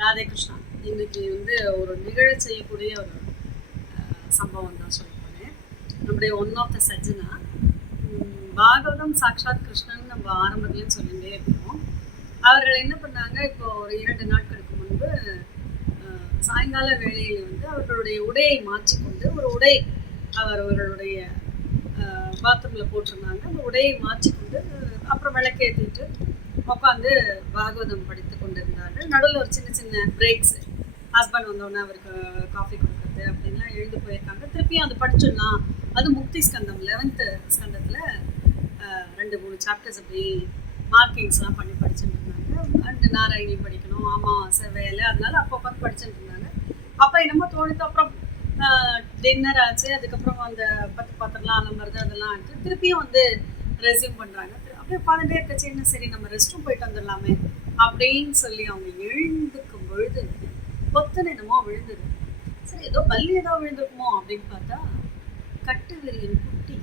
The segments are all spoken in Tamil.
ராதே கிருஷ்ணா. இன்னைக்கு ஒரு நிகழ செய்யக்கூடிய ஒரு சம்பவம் தான் சொல்ல போனேன். நம்முடைய ஒன் ஆஃப் த சஜ்ஜனா பாகவதம் சாக்ஷாத் கிருஷ்ணன் நம்ம ஆரம்பத்துலேயும் சொல்லிகிட்டே இருக்கோம். அவர்கள் என்ன பண்ணாங்க, இப்போ ஒரு 2 நாட்களுக்கு முன்பு சாயங்கால வேளையில் அவர்களுடைய உடையை மாற்றிக்கொண்டு ஒரு உடை அவர்களுடைய பாத்ரூமில் போட்டிருந்தாங்க. அந்த உடையை மாற்றிக்கொண்டு அப்புறம் விளக்கேற்றிட்டு உட்காந்து பாகவதம் படித்து கொண்டிருந்தார்கள். நடுவில் ஒரு சின்ன சின்ன பிரேக்ஸ், ஹஸ்பண்ட் வந்தோடனே அவருக்கு காஃபி கொடுக்குறது அப்படின்லாம் எழுந்து போயிருக்காங்க. திருப்பியும் அது படிச்சிடலாம். அது முக்தி ஸ்கந்தம் 11th ஸ்கந்தத்தில் 2-3 சாப்டர்ஸ் அப்படி மார்க்கிங்ஸ்லாம் பண்ணி படிச்சுட்டு இருந்தாங்க. அண்டு நாராயணி படிக்கணும், அமாவாசை வேலை, அதனால அப்போ உட்காந்து படிச்சுட்டு இருந்தாங்க. அப்போ என்னமோ தோணுது. அப்புறம் டின்னர் ஆச்சு. அதுக்கப்புறம் அந்த 10 பாத்திரம்லாம் அலம்புறது அதெல்லாம் ஆச்சு. திருப்பியும் ரெஸ்யூம் பண்ணுறாங்க. அப்படியே உட்காந்துட்டே இருக்கச்சு, என்ன சரி நம்ம ரெஸ்ட் ரூம் போயிட்டு வந்துடலாமே அப்படின்னு சொல்லி அவங்க எழுந்துக்கும் பொழுது பொத்தனை என்னமோ விழுந்தது. சரி, ஏதோ பள்ளி ஏதோ விழுந்திருக்குமோ அப்படின்னு பார்த்தா கட்டு விரியன் குட்டி,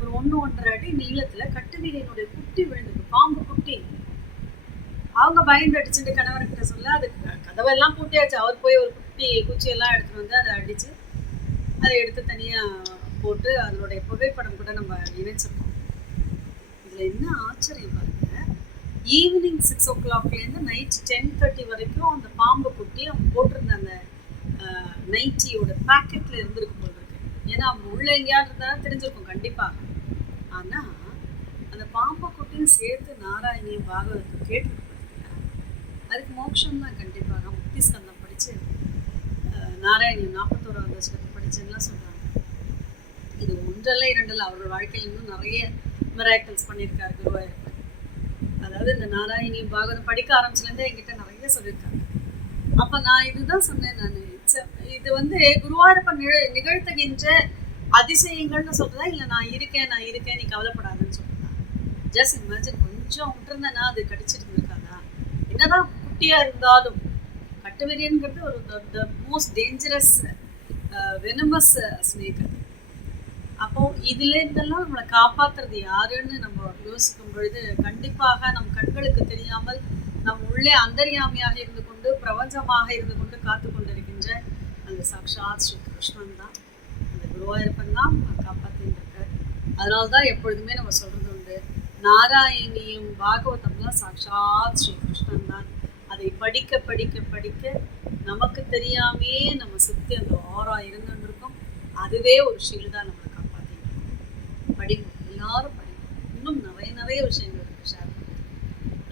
ஒரு 1-1.5 அடி நீளத்தில் கட்டு விரியனுடைய குட்டி விழுந்திருக்கு, பாம்பு குட்டி. அவங்க பயந்து அடிச்சுட்டு கணவர்கிட்ட சொல்ல, அது கதவெல்லாம் பூட்டியாச்சு. அவர் போய் ஒரு குட்டி குச்சியெல்லாம் எடுத்துகிட்டு வந்து அதை அடித்து அதை எடுத்து தனியாக போட்டு அதனுடைய புகைப்படம் கூட நம்ம நினைச்சிருக்கோம். இதில் என்ன ஆச்சரியம் பாருங்க, ஈவினிங் 6 o'clockலேருந்து நைட் 10:30 வரைக்கும் அந்த பாம்பு குட்டி அவங்க போட்டிருந்த அந்த நைட்டியோட பேக்கெட்டில் இருந்திருக்கு போல் இருக்கு. ஏன்னா அவங்க உள்ள எங்கேயாவது இருந்தாலும் தெரிஞ்சிருக்கும் கண்டிப்பாக. ஆனால் அந்த பாம்பு குட்டியும் சேர்த்து நாராயணியும் பாகவதத்தை கேட்டுருக்கு. அதுக்கு மோட்சம் தான் கண்டிப்பாக. முக்தி ஸ்கந்தம் படித்து நாராயணி 41வது ஸ்கந்தம் படிச்சுலாம் சொல்கிறாங்க. இது ஒன்றல்ல 2 அவரோட வாழ்க்கையில் இன்னும் நிறைய மிராக்கிள்ஸ் பண்ணியிருக்காரு குருவாயூரப்பன். அதாவது இந்த நாராயணி பாகவதம் படிக்க ஆரம்பிச்சுலேருந்தே என்கிட்ட நிறைய சொல்லியிருக்காங்க. அப்போ நான் இதுதான் சொன்னேன், நான் இது குருவாயூரப்பன் நிகழ்த்துகின்ற அதிசயங்கள்னு சொல்றதா, இல்லை நான் இருக்கேன் நீ கவலைப்படாதுன்னு சொல்றதா? ஜஸ்ட் இமேஜின், கொஞ்சம் விட்டுருந்தேன்னா அது கடிச்சிட்டு இருந்திருக்காதா? என்னதான் குட்டியா இருந்தாலும் கட்டுவிரியன்கிறது ஒரு the most dangerous venomous snake. அது அப்போ இதுலேருந்தெல்லாம் நம்மளை காப்பாற்றுறது யாருன்னு நம்ம யோசிக்கும் பொழுது கண்டிப்பாக நம் கண்களுக்கு தெரியாமல் நம் உள்ளே அந்தர்யாமியாக இருந்து கொண்டு பிரபஞ்சமாக இருந்து கொண்டு காத்து கொண்டிருக்கின்ற அந்த சாக்ஷாத் ஸ்ரீ கிருஷ்ணன் தான், அந்த குருவாயூரப்பன் தான் காப்பாற்றின்னு இருக்கார். அதனால தான் எப்பொழுதுமே நம்ம சொல்கிறது உண்டு, நாராயணியும் பாகவதம்லாம் சாக்ஷாத் ஸ்ரீ கிருஷ்ணன் தான். அதை படிக்க படிக்க படிக்க நமக்கு தெரியாமே நம்ம சுற்றி அந்த ஆரா இருந்துருக்கும். அதுவே ஒரு ஷீல்டாக நம்மளை காப்பாற்றிட்டு படிக்கும். எல்லாரும் படிக்கும். இன்னும் நிறைய விஷயங்கள் ஷேர் பண்ணுறோம்.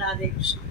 ராதே கிருஷ்ணா.